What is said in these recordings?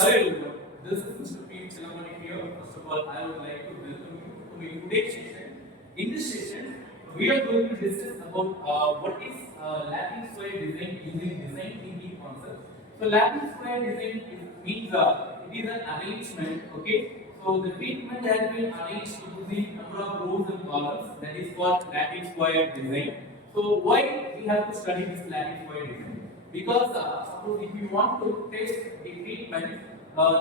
Hello everyone, this is Mr. P. Chilamani here. First of all, I would like to welcome you to my today's session. In this session, we are going to discuss about what is Latin square design using design thinking concept. So Latin square design means it is an arrangement, okay? So the treatment has been arranged using number of rows and columns. That is called Latin square design. So why we have to study this Latin square design? Because suppose if you want to test the treatment,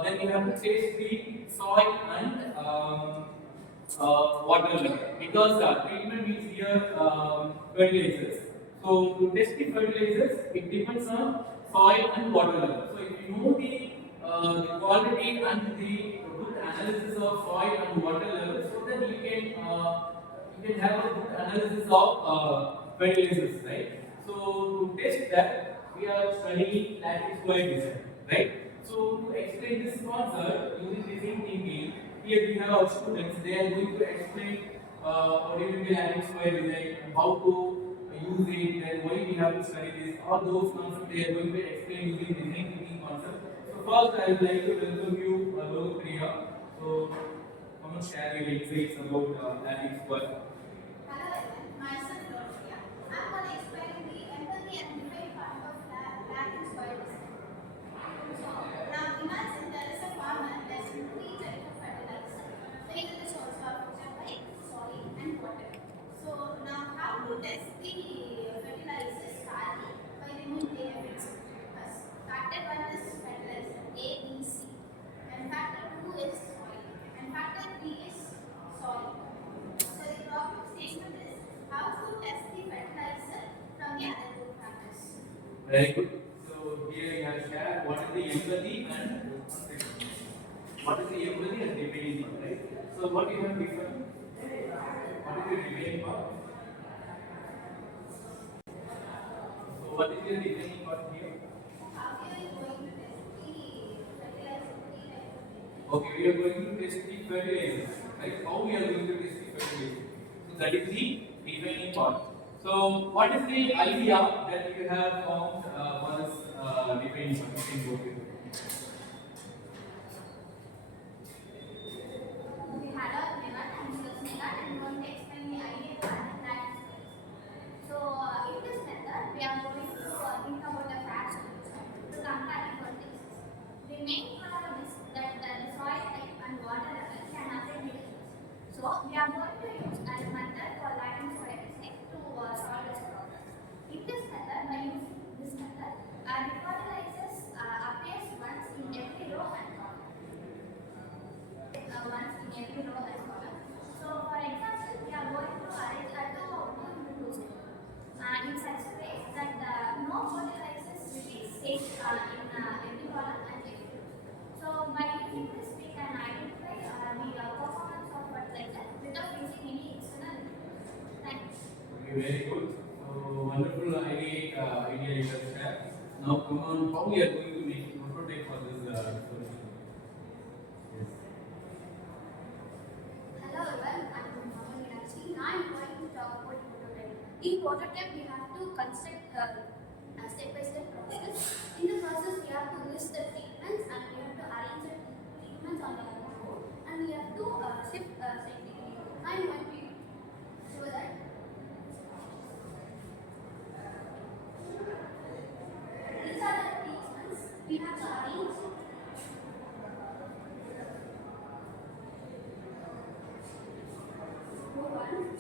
then you have to test the soil and water level. Because treatment means here fertilizers. So to test the fertilizers, it depends on soil and water level. So if you know the quality and the good analysis of soil and water level, so then you can have a good analysis of fertilizers, right? So to test that, we are studying lattice square design, right? So to explain this concept using design thinking, here we have our students. They are going to explain what is the lattice square design, and how to use it, and why we have to study this. All those concepts they are going to explain using design thinking concept. So first, I would like to welcome you, Priya. So come and share your insights about lattice square. Hello everyone, myself Roshia. I'm going to explain the empathy and debate part of Latin soil design. So, now imagine there is a farmer testing three types of fertilizer. So, either the source of like soil and water. So, now how to test the fertilizers fairly by removing the effects? First, factor 1 is fertilizer A, B, C. And factor 2 is soil. And factor 3 is soil. So the problem statement is how to test the fertilizer from the other two factors. Very good. So here you have shared what is the empathy and what is the empathy and debating part, right? So what you have given? What is the debating part? So what is the debating part here? How we are going to test the fertilizer three types of fertilizer? Okay, we are going to test the fertilizers, right? How we are going to test the fertilizers? So that is the defining part. So what is the idea that you have found for this defining part? You can go with it. We had a method and research method and going to explain the idea behind that. So in this method we are going to think about the facts to compare hypotheses. The main problem is that the soil type and water level can affect the difference. So we are going to use a method for Latin soil design to solve this problem. In this method, by using this method, the fertilizers appears once in every row and column. Once in every row and column. So for example, we are going to arrange a two rows in such a way that no fertilizers will be safe in every column and every row. So by using this, we can identify the performance of fertilizer without using any external inputs. Thank you. Okay, very good. So wonderful idea you have shared. Now come on, how we are going to make a prototype for this solution? Yes. Hello everyone, I'm Mohammed Meenakshi. Now I'm going to talk about prototype. In prototype, we have to construct a step-by-step process. In the process, we have to list the treatments and we have to arrange the treatments on the board and we have to shift scientifically. I'm going to show that. These are the treatments we have to arrange. Row 1.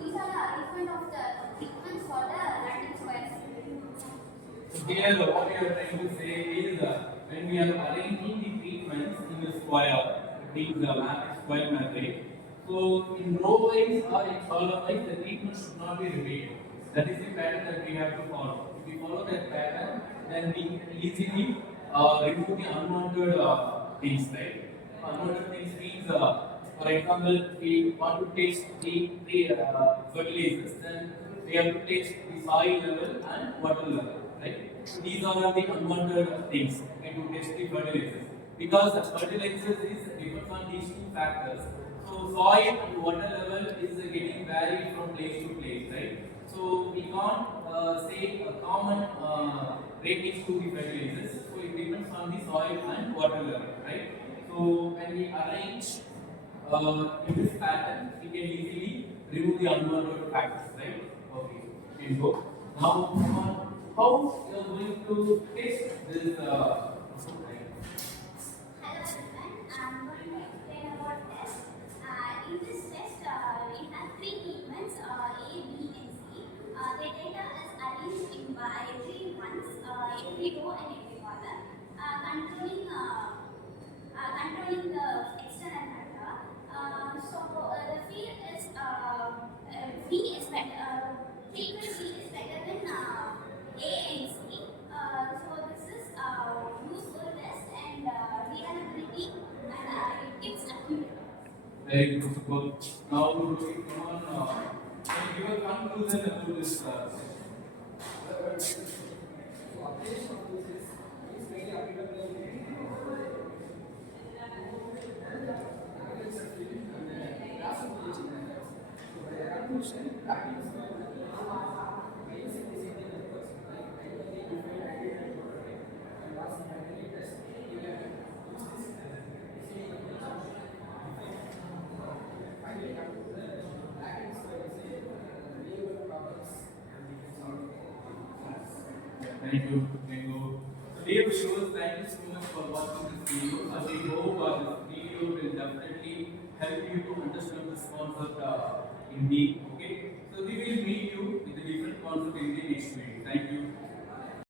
These are the arrangement of the treatments for the Latin squares. So here what we are trying to say is when we are arranging the treatments in the square, it means the square matrix. So in row wise or in column wise, the treatment should not be repeated. That is the pattern that we have to follow. If we follow that pattern, then we can easily remove the unwanted things, right? Unwanted things means, for example, we want to taste the fertilizers, then we have to taste the soil level and water level, right? These are the unwanted things into test the fertilizers because the fertilizers is depends on these two factors. So soil and water level is getting varied from place to place, right? So we can't say a common ratings to the fertilizers. So it depends on the soil and water level, right? So when we arrange in this pattern, we can easily remove the unwanted factors, right? Okay, you can go. Now, come on. How you are going to test this? Hello everyone, I'm going to explain about test. In this test, we have three treatments, A, B, and C. The data is arranged in by every month, every row and every column, controlling the external factor. The field is V is better. Treatment V is better than A and C. So this is useful test and reliability and it gives accuracy. Very useful. Now, come on. Can you give a conclusion about this session? Thank you. Thank you. So, dear viewers, thank you so much for watching this video. And we hope this video will definitely help you to understand this concept in deep.